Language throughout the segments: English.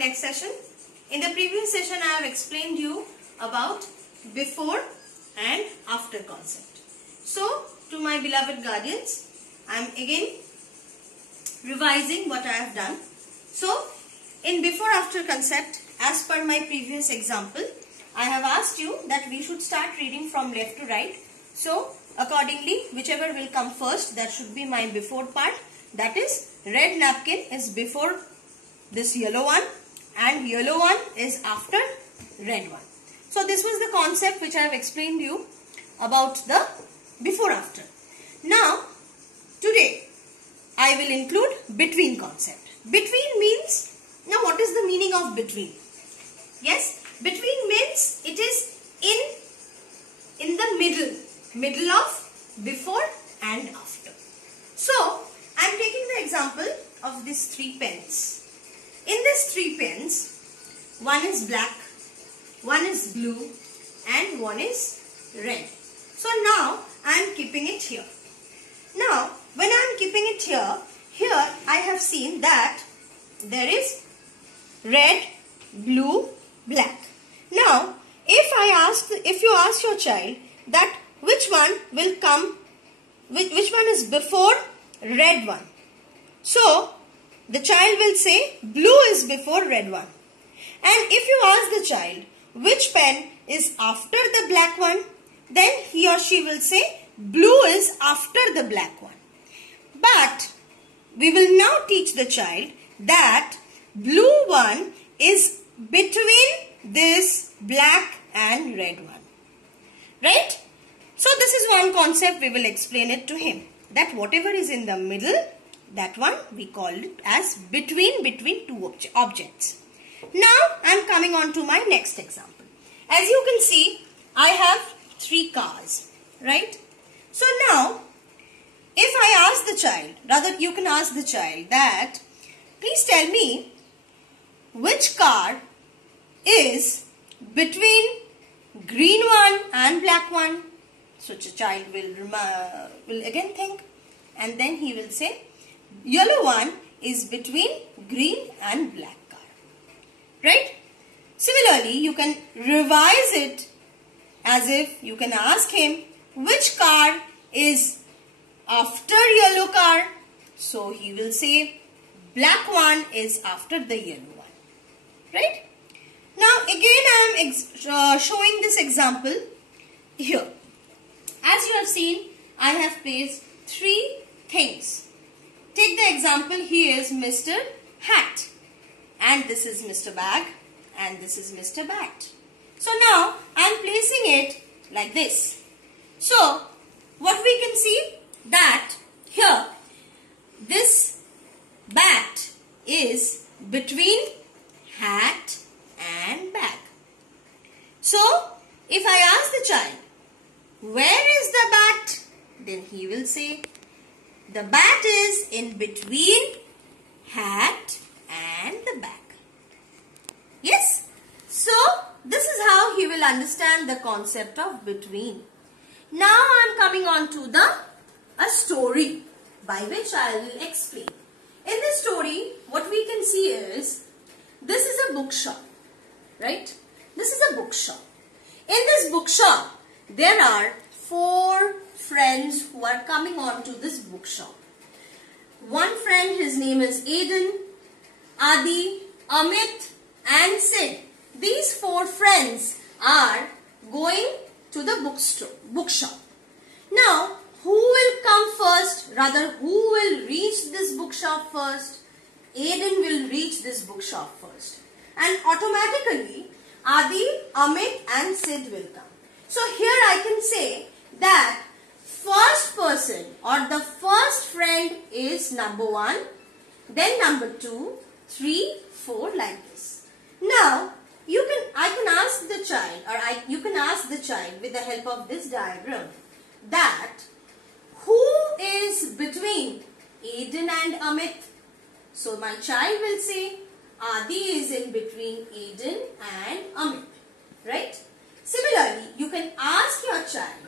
next session. In the previous session I have explained you about before and after concept. So to my beloved guardians, I am again revising what I have done. So in before after concept, as per my previous example, I have asked you that we should start reading from left to right. So accordingly, whichever will come first, that should be my before part. That is, red napkin is before this yellow one and yellow one is after red one. So this was the concept which I have explained you about the before after. Now today I will include between concept. Between means, now what is the meaning of between? Yes, between means it is in the middle of before and after. So I am taking the example of these 3 pens. In these 3 pens, one is black, one is blue and one is red. So now I am keeping it here. Now when I am keeping it here I have seen that there is red, blue, black. Now if you ask your child that which one will come, which one is before red one, so the child will say blue is before red one. And if you ask the child which pen is after the black one, then he or she will say blue is after the black one. But we will now teach the child that blue one is between this black and red one. Right? So this is one concept, we will explain it to him. That whatever is in the middle, that one we call it as between two objects. Now I am coming on to my next example. As you can see, I have 3 cars, right? So now if I ask the child, rather you can ask the child that please tell me which car is between green one and black one. So the child will again think, and then he will say yellow one is between green and black car. Right? Similarly, you can revise it as if you can ask him which car is after yellow car. So he will say black one is after the yellow one. Right? Now again I am showing this example here. As you have seen, I have placed 3 things. Take the example, here is Mr. Hat, and this is Mr. Bag, and this is Mr. Bat. So now I am placing it like this. So what we can see that here this bat is between hat and bag. So if I ask the child where is the bat, then he will say the bat is in between hat and the bag. Yes? So this is how he will understand the concept of between. Now I am coming on to a story by which I will explain. In this story, what we can see is, this is a bookshop, right? This is a bookshop. In this bookshop, there are 4 friends who are coming on to this bookshop. One friend, his name is Aiden, Adi, Amit and Sid. These 4 friends are going to the bookshop. Now, who will come first? Rather, who will reach this bookshop first? Aiden will reach this bookshop first. And automatically, Adi, Amit and Sid will come. So here I can say that first person or the first friend is number 1, then number 2, 3, 4 like this. Now I can ask the child, or you can ask the child with the help of this diagram, that who is between Aiden and Amit? So my child will say Adi is in between Aiden and Amit, right? Similarly, you can ask your child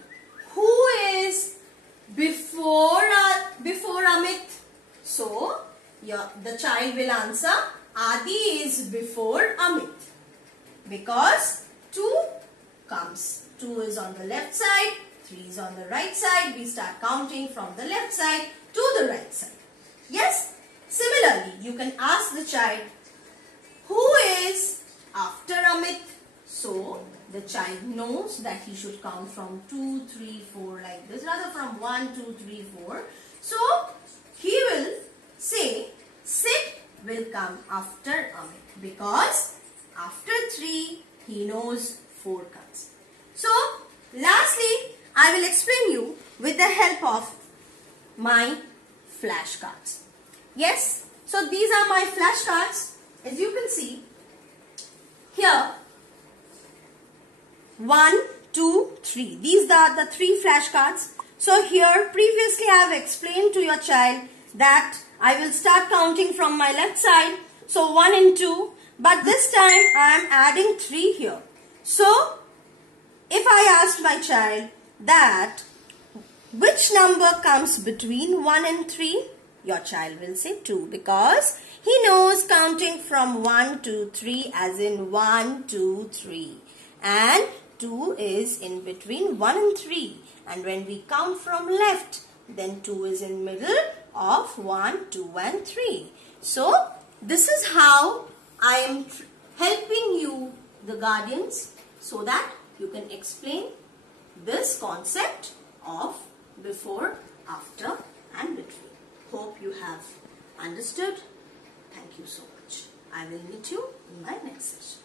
who is before Amit. So the child will answer Adi is before Amit. Because 2 comes. 2 is on the left side, 3 is on the right side. We start counting from the left side to the right side. Yes? Similarly, you can ask the child, who is after Amit? So, the child knows that he should count from 2, 3, 4 like this. Rather from 1, 2, 3, 4. So, he will say, Sid will come after Amit. Because after 3, he knows 4 comes. So, lastly, I will explain you with the help of my flashcards. Yes, so these are my flashcards. As you can see, here 1, 2, 3. These are the 3 flashcards. So here previously I have explained to your child that I will start counting from my left side. So 1 and 2. But this time I am adding 3 here. So if I asked my child that which number comes between 1 and 3, your child will say 2 because he knows counting from 1 to 3 as in 1, 2, 3. And 2 is in between 1 and 3. And when we count from left, then 2 is in middle of 1, 2 and 3. So, this is how I am helping you, the guardians, so that you can explain this concept of before, after and between. Hope you have understood. Thank you so much. I will meet you in my next session.